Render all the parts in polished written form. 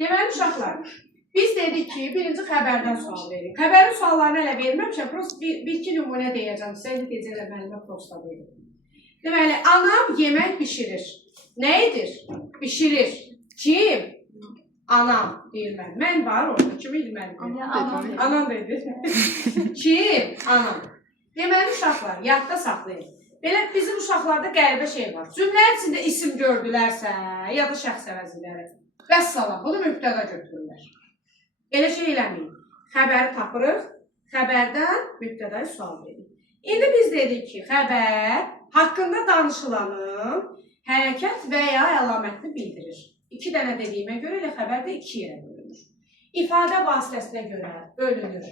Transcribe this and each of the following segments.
Deməli, uşaqlar, biz dedik ki, birinci xəbərdən sual verin. Xəbərin suallarını elə verməmişəm, prost bir-iki nümunə deyəcəm. Sizə deyəcəklər, müəllimə prosta verin. Deməli, anam yemək bişirir. Nə edir? Bişirir. Kim? Anam deyir mən. Mən var orada. Kim idi mənim? Anam edir. Kim? Anam. Deməli, uşaqlar, yadda saxlayın. Belə bizim uşaqlarda qəribə şey var. Cümlənin içində isim gördülərsə, ya da şəxs əvəzləri. Vəssalam, bunu mübtəda götürürlər. Elə şey eləməyin. Xəbəri tapırıq, xəbərdən mübtədaya sual verin. İndi biz dedik ki, xəbər haqqında danışılanın hərəkət və ya əlamətini bildirir. 2 dənə dediyimə görə elə xəbər də 2 yerə bölünür. İfadə vasitəsinə görə bölünür.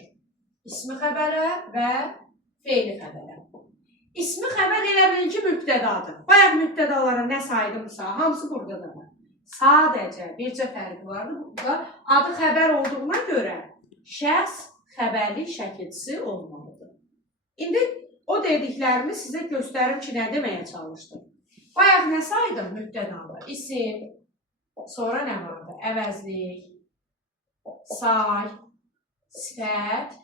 İsmi xəbərə və feili xəbərə. İsmi xəbər elə bilin ki, mübtədadır. Bayaq mübtədalara nə saydımsa, hamısı burada da var. Sadəcə bircə fərqi vardır. Burada adı xəbər olduğuna görə şəxs xəbərlik şəkilçisi olmalıdır. İndi o dediklərimi sizə göstərim ki, nə deməyə çalışdım. Bayaq nə saydım mübtədalar? İsim, sonra nə vardı? Əvəzlik, say, sifət,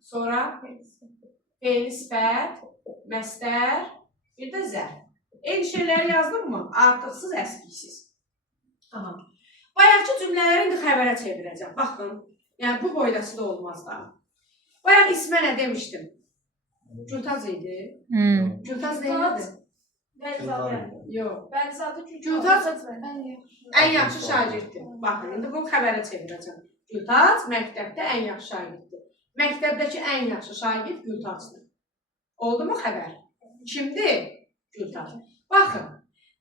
sonra fe'li sifət, məstər, bir də zərf. Eyni şeyləri yazdım mı? Artıqsız, əskiksiz. Aha. Bayaqçı cümlələri indi xəbərə çevirəcəm. Baxın, yəni bu boydası da olmaz da. Bayaq ismə nə demişdim? Gültaz idi. Gültaz neydi? Bəlizadə. Yox. Bəlizadə Gültaz ən yaxşı şagirddir. Baxın, indi bunu xəbərə çevirəcəm. Gültaz məktəbdə ən yaxşı şagirddir. Məktəbdəki ən yaxşı şagird Gültazdır. Oldu mu xəbər? Kimdir? Gültaz. Baxın,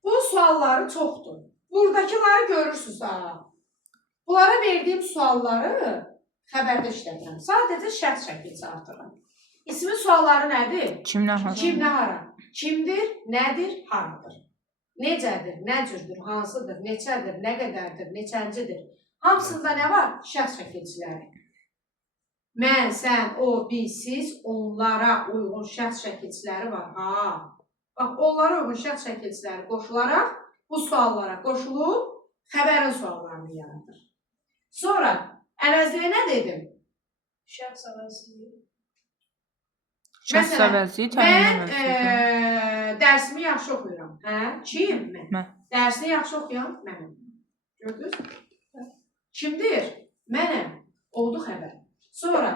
bu sualları çoxdur. Buradakıları görürsünüz daha. Bunlara verdiyim sualları xəbərdə işlədirəm. Sadəcə şəxs şəkilçisi artırım. İsmin sualları nədir? Kim nə hara? Kim nə hara? Kimdir? Nədir? Haradır? Necədir? Nə cürdür? Hansıdır? Neçədir? Nə qədərdir? Neçəncidir? Hamısında nə var? Şəxs şəkilçiləri. Mən, sən, o, biz, siz, onlara uyğun şəxs şəkilçiləri var. Ha. Bax, onlara uyğun şəxs şəkilçiləri qoşularaq bu suallara qoşulub xəbərin suallarını yaradır. Sonra əvəzliyə nə dedim? Şəxs əvəzliyi. Şəxs əvəzliyi, təyin əvəzliyi. Dərsimi yaxşı oxuyuram. Hə? Kim? Mən. Dərsini yaxşı oxuyan mənəm. Gördünüz? Kimdir? Mənəm. Oldu xəbər. Sonra,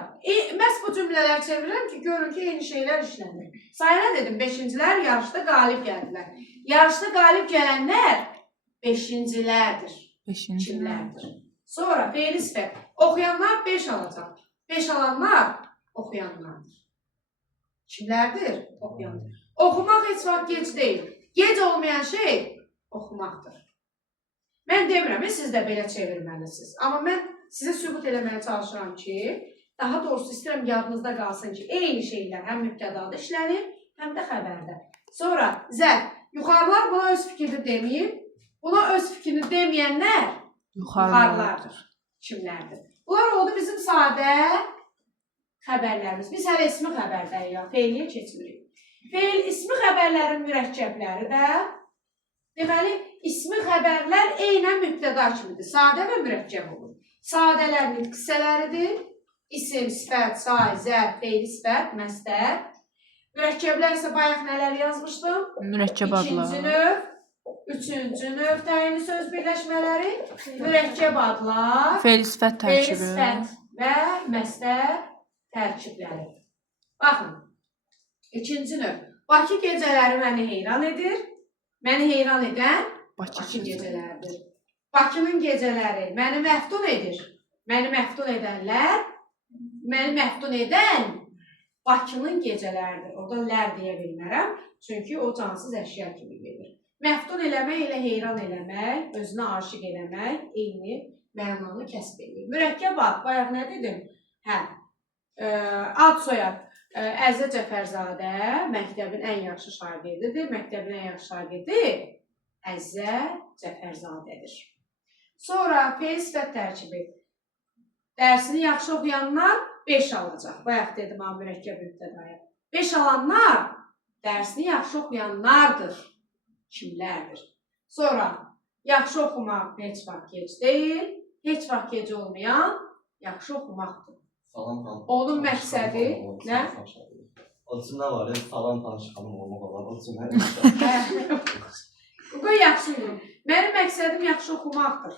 məhz bu cümlələri çevirirəm ki, görün ki, eyni şeylər işlənir. Sayına dedim, 5-cilər yarışda qalib gəldilər. Yarışda qalib gələnlər 5-cilərdir. 5-cilərdir. Sonra, fe'li sifət. Oxuyanlar 5 alacaq. 5 alanlar oxuyanlardır. Kimlərdir? Oxuyanlar. Oxumaq heç vaxt gec deyil. Gec olmayan şey oxumaqdır. Mən demirəm, siz də belə çevirməlisiniz. Amma mən sizə sübut eləməyə çalışıram ki, daha doğrusu istəyirəm yadınızda qalsın ki, eyni şeylər həm mübtədada işlənir, həm də xəbərdə. Sonra zərf. Yuxarılar buna öz fikrini deməyib, buna öz fikrini deməyənlər yuxarılardır. Kimlərdir? Bunlar oldu bizim sadə xəbərlərimiz. Biz hələ ismi xəbərdəyik ya, fe'liyə keçmirik. Fe'l ismi xəbərlərin mürəkkəbləri də, deməli, ismi xəbərlər eynən mübtəda kimidir. Sadə və mürəkkəb olur. Sadələr nitq hissələridir. İsim, sifət, say, zərf, fe'li sifət, məstər. Mürəkkəblər isə bayaq nələr yazmışdım? Mürəkkəb adlar. 2-ci növ, 3-cü növ təyinli söz birləşmələri, mürəkkəb adlar, Fe'li sifət tərkibi. fe'li sifət və məstər tərkibləri. Baxın, 2-ci növ. Bakı gecələri məni heyran edir. Məni heyran edən Bakı gecələridir. Bakının gecələri məni məftun edir. Məni məftun edənlər, məni məftun edən Bakının gecələridir. Orada lər deyə bilmərəm. Çünki o cansız əşya kimi gedir. Məftun eləmək ilə heyran eləmək, özünə aşiq eləmək, eyni mənanı kəsb edir. Mürəkkəb ad, bayaq nə dedim? Hə, ad soyad. Əzizə Cəfərzadə məktəbin ən yaxşı şagirdidir. Məktəbin ən yaxşı şagirdi Əzizə Cəfərzadədir. Sonra fe'l sifət tərkibi. Dərsini yaxşı oxuyanlar 5 alacaq. Bayaq dedim, mürəkkəb mübtədaya. 5 alanlar dərsini yaxşı oxuyanlardır. Kimlərdir? Sonra, yaxşı oxumaq heç vaxt gec deyil. heç vaxt gec olmayan yaxşı oxumaqdır. Salam tanış. Onun məqsədi nə? O üçün nə var? Salam tanışqanım olmaq olar. O üçün nə? Bu yaxşıdır. Mənim məqsədim yaxşı oxumaqdır.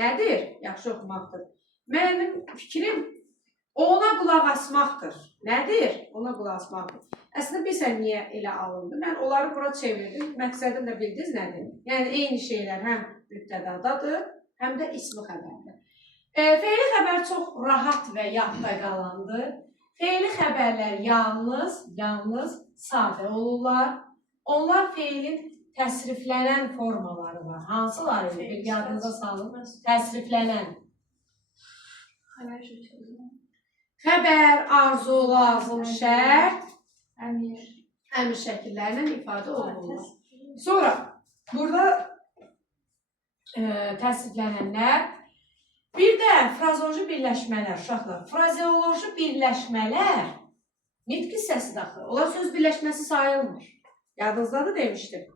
Nədir? Yaxşı oxumaqdır. Mənim fikrim ona qulaq asmaqdır. Nədir? Ona qulaq asmaqdır. Əslində bilirsən niyə elə alındı? Mən onları bura çevirdim. Məqsədim də bildiniz nədir? Yəni eyni şeylər həm mübtədadadır, həm də ismi xəbərdir. Fe'li xəbər çox rahat və yadda qalandır. Fe'li xəbərlər yalnız sadə olurlar. Onlar fe'lin təsriflənən formaları var. Hansıları? Bir yadınıza salın. Təsriflənən. Xəbər, arzu, lazım, şərt, əmr şəkillərlə ifadə olunur. Sonra burada təsriflənənlər, bir də frazoloji birləşmələr, uşaqlar. Frazeoloji birləşmələr nitq hissəsi daxil. Onlar söz birləşməsi sayılmır. Yadınızdadır demişdim.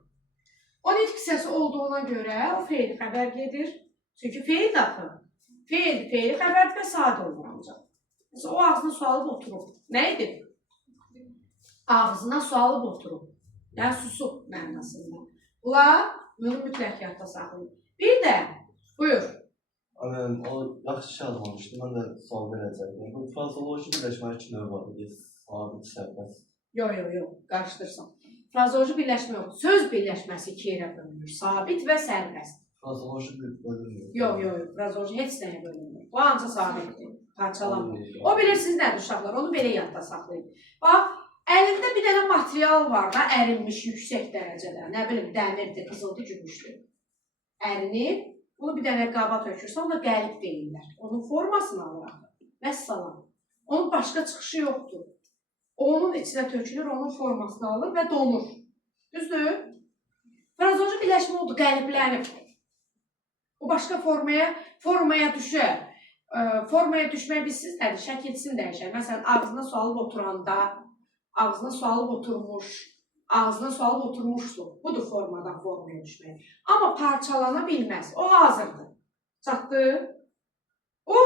O nitq hissəsi olduğuna görə o fe'li xəbər gedir. Çünki fe'l daxil. Fe'li xəbər və sadə olunacaq. Mesela o ağzına su alıb oturub. Nə edib? Ağzına su alıb oturub. Yəni susub mənasında. Bunlar bunu mütləq yadda saxlayın. Bir də, buyur. O yaxşı şey almamışdım. Mən də sual verəcəkdim. Bu frazeoloji birləşmənin iki növü var. Sabit, sərbəst. Yox, qarışdırsan. Frazeoloji birləşmə yox. Söz birləşməsi iki yerə bölünür. Sabit və sərbəst. Frazeoloji bölünmür. Yox, frazeoloji heç nəyə bölünmür. Bu ancaq sabitdir. Parçalanmır. O bilirsiniz nədir uşaqlar? Onu belə yadda saxlayın. Bax, əlində bir dənə material var da, ərinmiş yüksək dərəcədə. Nə bilim, dəmirdir, qızıldır, gümüşdür. Ərinib, bunu bir dənə qaba tökürsə, ona qəlib deyirlər. Onun formasını alıraq. Vəssalam. Onun başqa çıxışı yoxdur. Onun içinə tökülür, onun formasını alır və donur. Düzdür? Frazeoloji birləşmə oldu, qəliblənib. O başqa formaya düşər. Formaya düşmək bilirsiniz nədir? Şəkilçisini dəyişər. Məsələn, ağzına su alıb oturanda, ağzına su alıb oturmuş, ağzına su alıb oturmuşdur. Budur formadan formaya düşmək. Amma parçalana bilməz. O hazırdır. Çatdı? O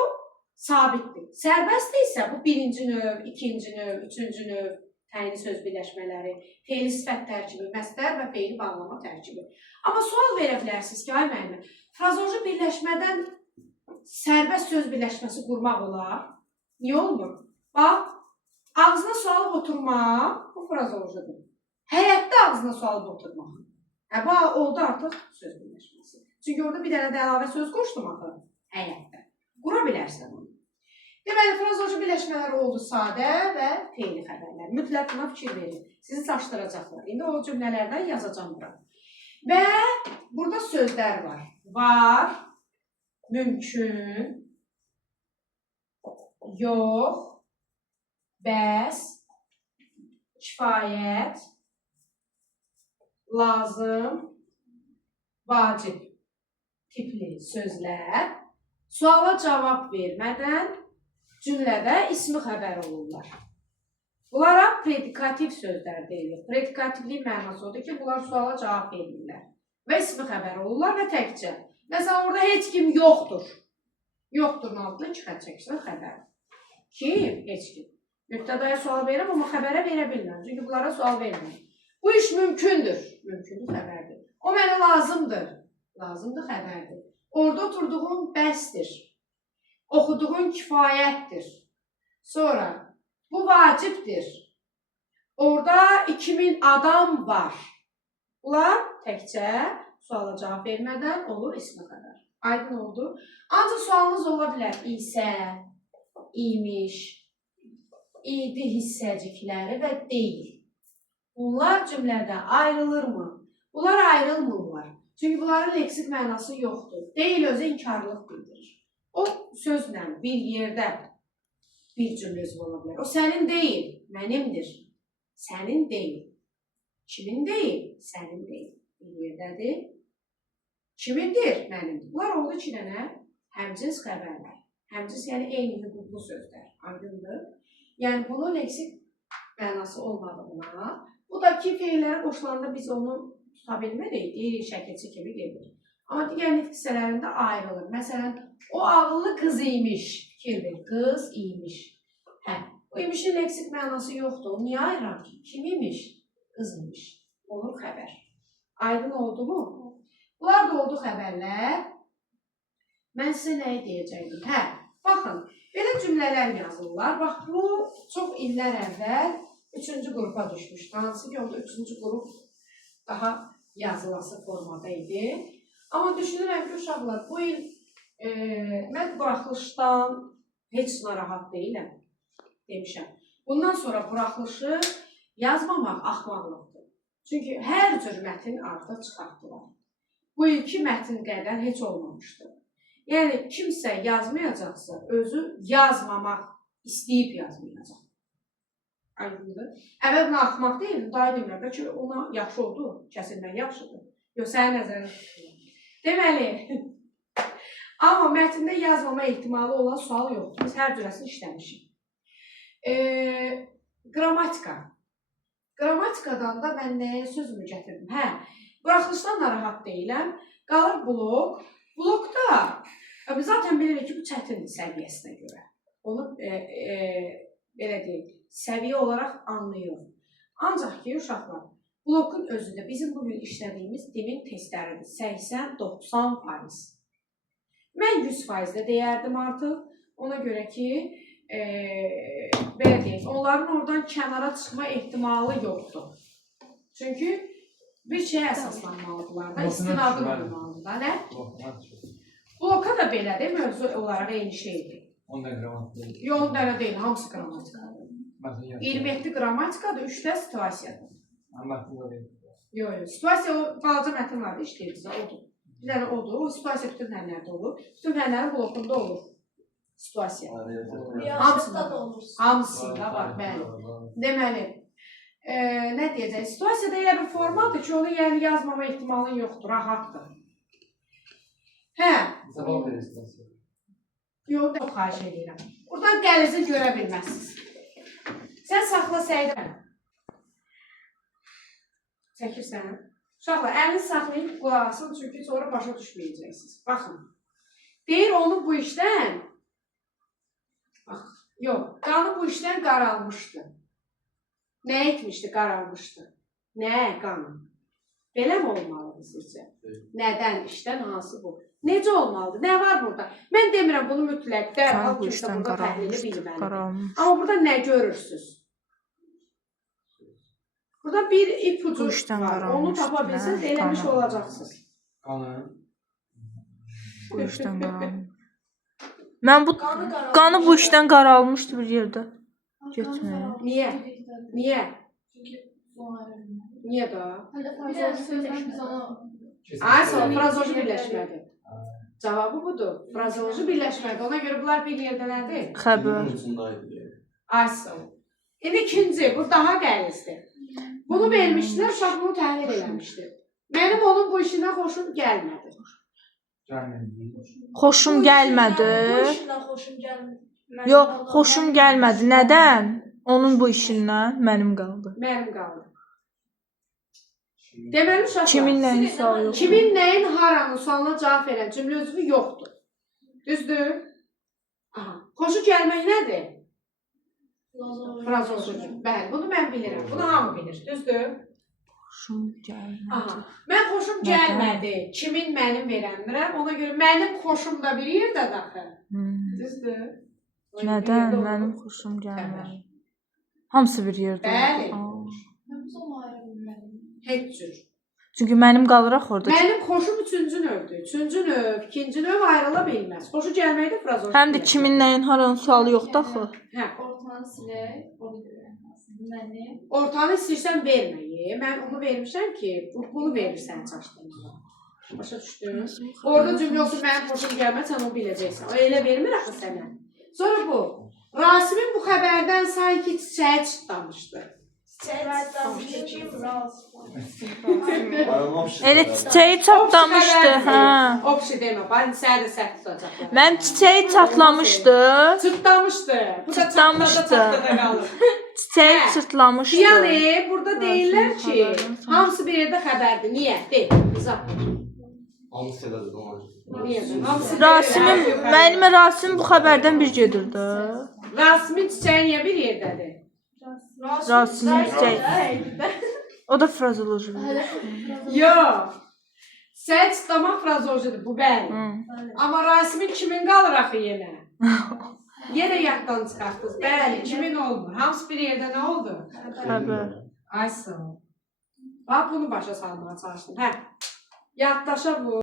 sabitdir. Sərbəstdir isə bu birinci növ, ikinci növ, üçüncü növ, təyini söz birləşmələri, fe'li sifət tərkibi, məsdər və fe'li bağlama tərkibi. Amma sual verə bilərsiniz ki, ay müəllimə, frazeoloji birləşmədən sərbəst söz birləşməsi qurmaq olar. Niyə olmur? Bax, ağzına su alıb oturmaq, bu frazeolojidir. Həyətdə ağzına su alıb oturmaq. Bax, oldu artıq söz birləşməsi. Çünki orada bir dənə də əlavə söz qoşdum axı həyətdə. Qura bilərsən onu. Deməli, frazeoloji birləşmələr oldu sadə və fe'li xəbərlər. Mütləq buna fikir verin. Sizi çaşdıracaqlar. İndi o cümlələrdən yazacağım bura. Və burada sözlər var. Var, mümkün, yox, bəs, kifayət, lazım, vacib tipli sözlər suala cavab vermədən cümlədə ismi xəbər olurlar. Bunlara predikativ sözlər deyilir. Predikativlik mənası odur ki, bunlar suala cavab verirlər və ismi xəbər olurlar və təkcə. Məsələn, orada heç kim yoxdur. Yoxdur altına iki xət çəksin xəbər. Kim? Heç kim. Mübtədaya sual verirəm, amma xəbərə verə bilməm. Çünki bunlara sual verməm. Bu iş mümkündür. Mümkündür xəbərdir. O mənə lazımdır. Lazımdır xəbərdir. Orada oturduğun bəsdir. Oxuduğun kifayətdir. Sonra, bu vacibdir. Orada 2000 adam var. Bunlar təkcə suala cavab vermədən olur ismi xəbər. Aydın oldu. Ancaq sualınız ola bilər. İsə, imiş, idi hissəcikləri və deyil. Bunlar cümlədə ayrılırmı? Bunlar ayrılmırlar. Çünki bunların leksik mənası yoxdur. Deyil özü inkarlıq bildirir. O sözlə bir yerdə bir cümlə üzv ola bilər. O sənin deyil, mənimdir. Sənin deyil. Kimin deyil? Sənin deyil. Bir yerdədir. Kimindir? Mənimdir. Bunlar oldu iki dənə həmcins xəbərlər. Həmcins yəni eyni hüquqlu sözlər. Aydındır. Yəni bunun leksik mənası olmadığına, bu da ki feillərə qoşulanda biz onu tuta bilmərik, şəkilçi kimi gedir. Amma digər nitq hissələrində ayrılır. Məsələn, o ağıllı qız imiş. Fikir ver, qız imiş. Hə, bu imişin leksik mənası yoxdur. O niyə ayıram ki? Kim imiş? Qız imiş. Olur xəbər. Aydın oldu mu? Bunlar da oldu xəbərlər. Mən sizə nəyi deyəcəkdim? Hə, baxın, belə cümlələr yazırlar. Bax, bu çox illər əvvəl 3-cü qrupa düşmüşdü. Hansı ki, onda 3-cü qrup daha yazılası formada idi. Amma düşünürəm ki, uşaqlar, bu il mən buraxılışdan heç narahat deyiləm, demişəm. Bundan sonra buraxılışı yazmamaq axmaqlıqdır. Çünki hər cür mətin artıq çıxartdılar. Bu ilki mətin qədər heç olmamışdı. Yəni, kimsə yazmayacaqsa, özü yazmamaq istəyib yazmayacaq. Aydındır. Əvvəl buna axmaq deyil, daha demirəm. Bəlkə ona yaxşı oldu, kəsilmək yaxşıdır. Yox, sənin nəzərin tutulur. Deməli, amma mətndə yazmama ehtimalı olan sual yoxdur. Biz hər cürəsini işləmişik. Qrammatika. Qrammatikadan da mən nəyə sözümü gətirdim? Hə, buraxılışdan narahat deyiləm. Qalır blok. Blokda, zaten bilirik ki, bu çətindir səviyyəsinə görə. Onu, belə deyil, səviyyə olaraq anlayır. Ancaq ki, uşaqlar, blokun özündə bizim bugün işlədiyimiz dilin testləridir. 80-90%. Mən 100% də deyərdim artıq. Ona görə ki, belə deyək, onların oradan kənara çıxma ehtimalı yoxdur. Çünki bir şeyə əsaslanmalıdırlar da, istinadı olmalıdır. Nə? Bloka da belədir, mövzu olaraq eyni şeydir. 10 dənə qrammatika deyil. Yox, 10 dənə deyil, hamısı qrammatikadır. 27 qrammatikadır, 3 də situasiyadır. Mətndə deyil. Yox, yox, situasiya o balaca mətin vardı, işləyirsə, odur. Bir dənə odur, o situasiya bütün fənlərdə olur. Bütün fənlərin blokunda olur situasiya. Hamısında da olur. Hamısında var, bəli. Deməli, nə deyəcək? Situasiyada elə bir formadır ki, onu yəni yazmama ehtimalın yoxdur, rahatdır. Hə. Sabah verir situasiya. Yox, çox xahiş edirəm. Buradan qəlizi görə bilməzsiniz. Sən saxla Səidə. Çəkirsən. Uşaqlar, əlini saxlayın, qulaq asın, çünki sonra başa düşməyəcəksiniz. Baxın. Deyir, onu bu işdən, bax, yox, qanı bu işdən qaralmışdı. Nə etmişdi, qaralmışdı? Nə, qanı? Belə mi olmalıdır sizcə? Nədən, işdən, hansı bu? Necə olmalıdır? Nə var burada? Mən demirəm, bunu mütləq dərhal kimsə burada təhlili bilməlidir. Amma burada nə görürsünüz? Burada bir ipucu var. Onu tapa bilsiniz, eləmiş olacaqsınız. Qanı. Bu işdən qaralmış. Mən bu qanı bu işdən qaralmışdı bir yerdə. Getməyə. Niyə? Niyə? Çünki bu ayrılmır. Niyə da? Hələ fazla sözləş biz onu... Ay, sonra frazoji birləşmədi. Cavabı budur. Frazoji birləşmədi. Ona görə bunlar bir yerdə nədir? Xəbər. Ay, sonra. İndi ikinci, bu daha qəlizdir. Bunu vermişlər, uşaq bunu təhlil eləmişdir. Mənim onun bu işinə xoşum gəlmədi. Xoşum gəlmədi. Bu işindən xoşum gəlmədi. Yox, xoşum gəlmədi. Nədən? Onun bu işindən mənim qaldı. Mənim qaldı. Deməli, uşaqlar, Kimin nəyin sualı yoxdur? kimin nəyin haranın sualına cavab verən cümlə özü yoxdur. Düzdür? Aha. Xoşu gəlmək nədir? Frazoji. Bəli, bunu mən bilirəm. Bunu hamı bilir. Düzdür? Xoşum gəlmədi. Aha. Mən xoşum gəlmədi. Kimin mənim verəmirəm. Ona görə mənim xoşum da bir yerdə daxı. Düzdür? Nədən? Mənim xoşum gəlmədi. Hamısı bir yerdə. Bəli. Mən biz onu ayrılməliyim. Heç cür. Çünki mənim qalıraq orada. Mənim xoşum üçüncü növdür. Üçüncü növ, ikinci növ ayrıla bilməz. Xoşu gəlməkdə frazoji. Həm də kimin nəyin haranın sualı yoxdur axı. Hə. Ortanı silək, onu görək. Mənim. Ortanı istəyirsən verməyi. Mən onu vermişəm ki, bunu verirsən çaşdığında. Başa düşdün? Orada cümlə olsun, mənim xoşum gəlməz, sən onu biləcəksən. O elə vermir axı sənə. Sonra bu. Rasimin bu xəbərdən sanki çiçəyə çıtlamışdı. Elə çiçəyi çatlamışdı, hə. Opşi demə, bax, sən də səhv tutacaqlar. Mənim çiçəyi çatlamışdı. Çıtlamışdı. Bu da Çıtlamışdı. çatladı qalır. Çiçəyi çırtlamışdı. Yəni, burada deyirlər ki, hamısı bir yerdə xəbərdir. Niyə? Deyil, izah. Hamısı elədir ona. Niyə? Hamısı Rasimin, mənim Rasim bu xəbərdən bir gedir də. Rasimin çiçəyi niyə bir yerdədir? Rasimin çiçəyi. O da frazoloji. Yox. Səç damaq frazolojidir bu bəli. Amma Rasimin kimin qalır axı yenə? Yenə yaddan çıxartdınız. Bəli, kimin olmur? Hamısı bir yerdə nə oldu? Xəbər. Ay sağ ol. Bax bunu başa salmağa çalışdım. Hə. Yaddaşa bu.